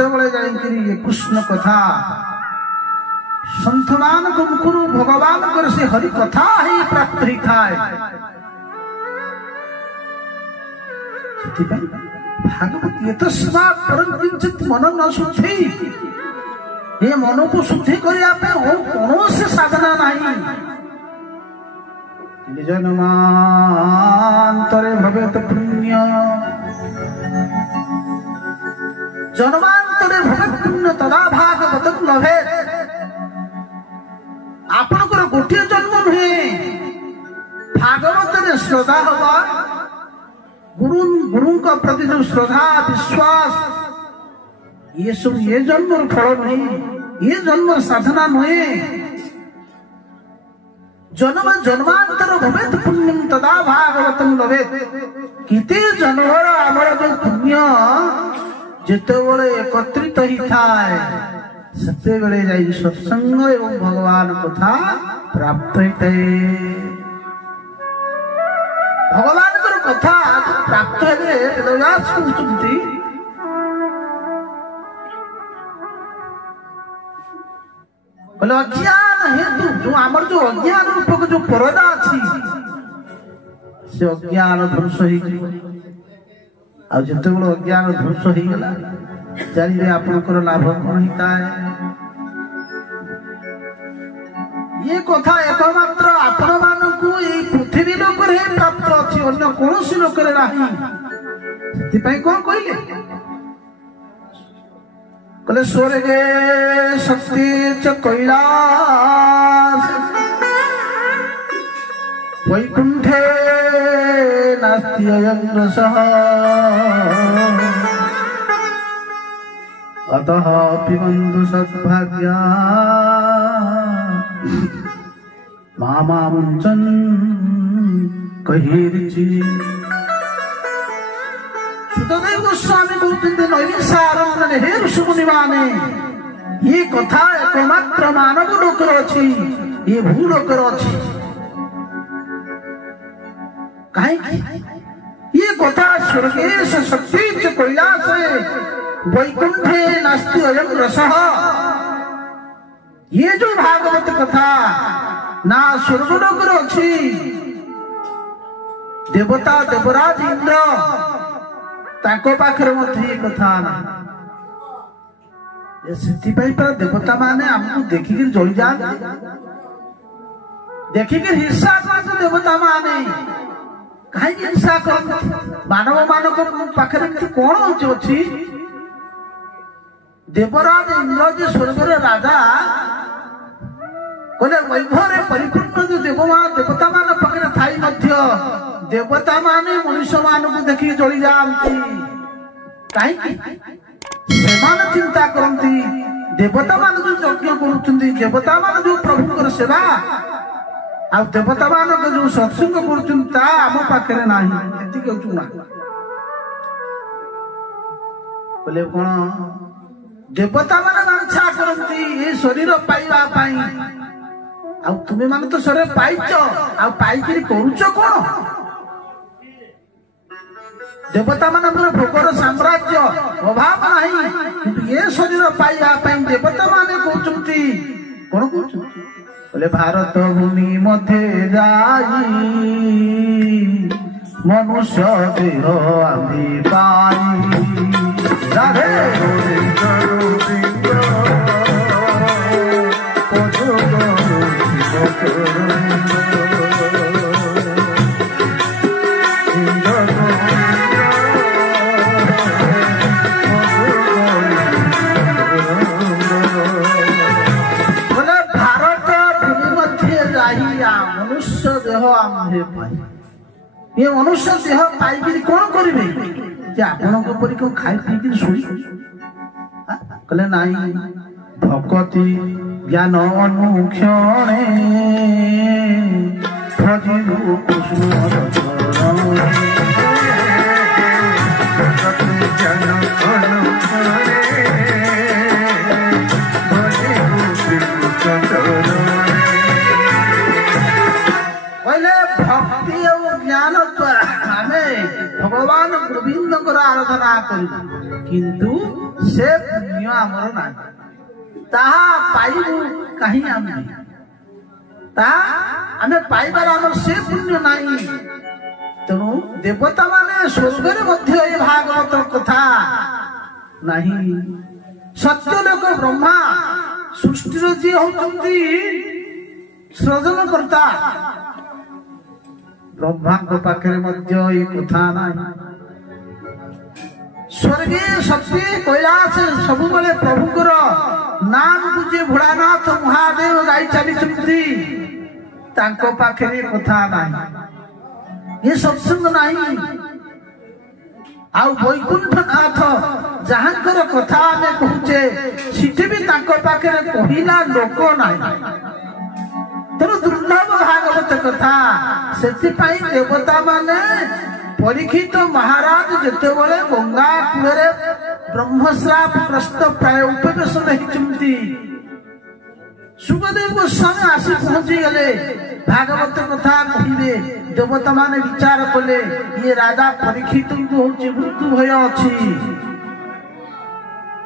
ଯେତେବେଳେ ଯାଇକିରି ଏ କୃଷ୍ଣ କଥା ସନ୍ଥ ମାନଙ୍କ ମୁଖରୁ ଭଗବାନଙ୍କର ସେ ହରି କଥା ହିଁ ପ୍ରାପ୍ତ ହେଇଥାଏ। ସେଥିପାଇଁ ଭାଗବତ ଏତସ୍ମାତ୍ ପରଂ କିଞ୍ଚିତ୍ ମନ ନ ଶୁଦ୍ଧି, ଏ ମନକୁ ଶୁଦ୍ଧି କରିବା ପାଇଁ କୌଣସି ସାଧନା ନାହିଁ। ଜନ୍ମାନ୍ତରେ ଭବେତ ପୁଣ୍ୟ, ଜନ୍ମାନ୍ତରେ ଭବେତ ପୁଣ୍ୟ ତଦା ଭାଗବତଂ ଲଭେତ୍। ଆପଣଙ୍କର ଗୋଟିଏ ଜନ୍ମ ନୁହେଁ, ଭାଗବତରେ ଶ୍ରଦ୍ଧା ହବା, ଗୁରୁଙ୍କ ପ୍ରତି ଯୋଉ ଶ୍ରଦ୍ଧା ବିଶ୍ୱାସ, ये सब ये जन्म फल नहीं, ये जन्म साधना नुहे। जन्म जन्मांतर भवेत पुण्यम तदा भागवतम लभेत। किते जन्मर आमर जो पुण्य जेतेबेले एकत्रित ही थाए सेतेबेले जाई सत्संग एवं भगवान कथा प्राप्त होइते। भगवान कथा प्राप्त हेले वेदव्यास कहउछन्ति बोले अज्ञान हेतु जो आमर जो अज्ञान रूपक जो परदा अच्छी से अज्ञान ध्वंस हो जिते बड़े अज्ञान ध्वंस हो गला जानवे आपनकर लाभ कौन होता है। ये कथा एकमात्र आपण मानक पृथ्वी लोक प्राप्त अच्छी अन्य कौन लोक कौन कहले बोले स्वर्गे शक्ति च कैलास वैकुंठे नास्ति अयं रसः अतः पिबन्तु सद्भाग्या मामुञ्चन् कहिर्चि। सुखदेव गोस्वामी कहते नैमिषारण्य हे ऋषिमुनि माने ये कथा एकमात्र मानव लोकर अच्छी, ये भूलोकर अच्छी। कहीं ये कथा स्वर्गे शक्ति च कैलास वैकुंठे नास्ति अयं रसः। ये जो भागवत कथा ना स्वर्ग लोकर अच्छी, देवता देवराज इंद्र ताको पाखरे मध्य ये कथा ना देवता माने हमको देखिक जली जाते, देखिक हिंसा करते देवता माने कहीं हिंसा कर मानव मानक पाखरे कौन अच्छी। देवराज इंद्र जो स्वर्ग राजा बोले वैभव परिपूर्ण जो देवता मान पाखे थाई मध्य देवता माने मनुष्य मान को देखिए जली जाती। कहीं चिंता करती देवता मान जो यज्ञ करुँच, देवता मान जो प्रभु सेवा आ देवता मान जो सत्संग करम पाखे ना बोले कौन देवता मान वांछा करती ये शरीर पाइबा पाई। आ तुम्हें मान तो शरीर पाइच पाइक करुच कौन। देवता मान भोगर साम्राज्य अभाव नहीं, किंतु ये शरीर पाइबा देवता माने कहते कौन कहते बोले भारत भूमि मध्य जाई मनुष्य देह आदि पाई। राधे ये मनुष्य देह पाई कौन करेंगे आपण परी क्यों खाई पी शुणी कहले नाई भक्ति ज्ञान अनुक्षणे भजिबु कृष्ण भक्ति और ज्ञान द्वारा आम भगवान गोविंद आराधना किंतु से पुण्य आमर ना ताहा पाइबु कहीं आमे ताहा आमे पाइबार आमर से पुण्य नाही तेणु देवता माने स्वर्ग रे मध्य ए भागवत कथा नहीं सत्य लोक ब्रह्मा सृष्टि जी होती सृजन करता ब्रह्मा पाखे मध्य ये कथा नहीं स्वर्गे शक्ति कैलाश सब बेले प्रभुकर नाम तुझे भोलानाथ महादेव गाई चली पाखे कथा नहीं ये सत्संग नहीं आउ वैकुंठनाथ जहांकर कथा आमे कहूचे सिठी भी तांको पाखे कहिला लोक नहीं तेणु दुर्लभ भागवत कथा से देवता माने परीक्षित महाराज जिते बड़े गंगा कूल ब्रह्मश्राप ग्रस्त प्राय उपवेशन होती सुखदेव गोस्वामी आसी पहुंची गले भागवत कथा कहे देवता माने विचार कले ये राजा परीक्षित मृत्यु भय अच्छी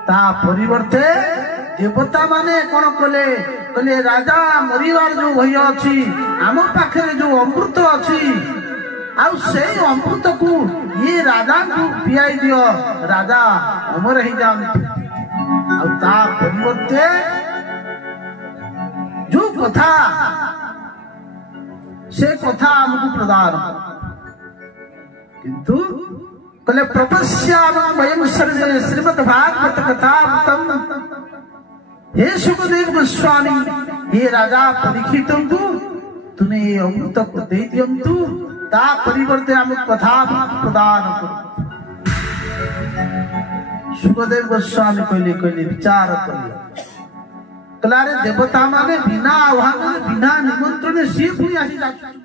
ता परिवर्ते देवता माने कौन कले कले राजा मरिवार जो भय अच्छी आम पाखे जो अमृत अच्छी आउ से अमृत को ये राजा को पियाई दियो राजा अमर ही जाते परिवर्ते जो कथा से कथा हमको प्रदान किंतु कले प्रपस्यामं वयं सर्वे श्रीमद् भागवत कथामृतं हे सुखदेव गोस्वामी हे राजा परीक्षितों को तुम्हें ये अमृत को दे दियंतु ता परिवर्ते हम कथा प्रदान करो सुखदेव गोस्वामी कहले विचार कले कलारे देवता माने बिना आह्वान बिना निमंत्रण सी पुणी आसी जाचु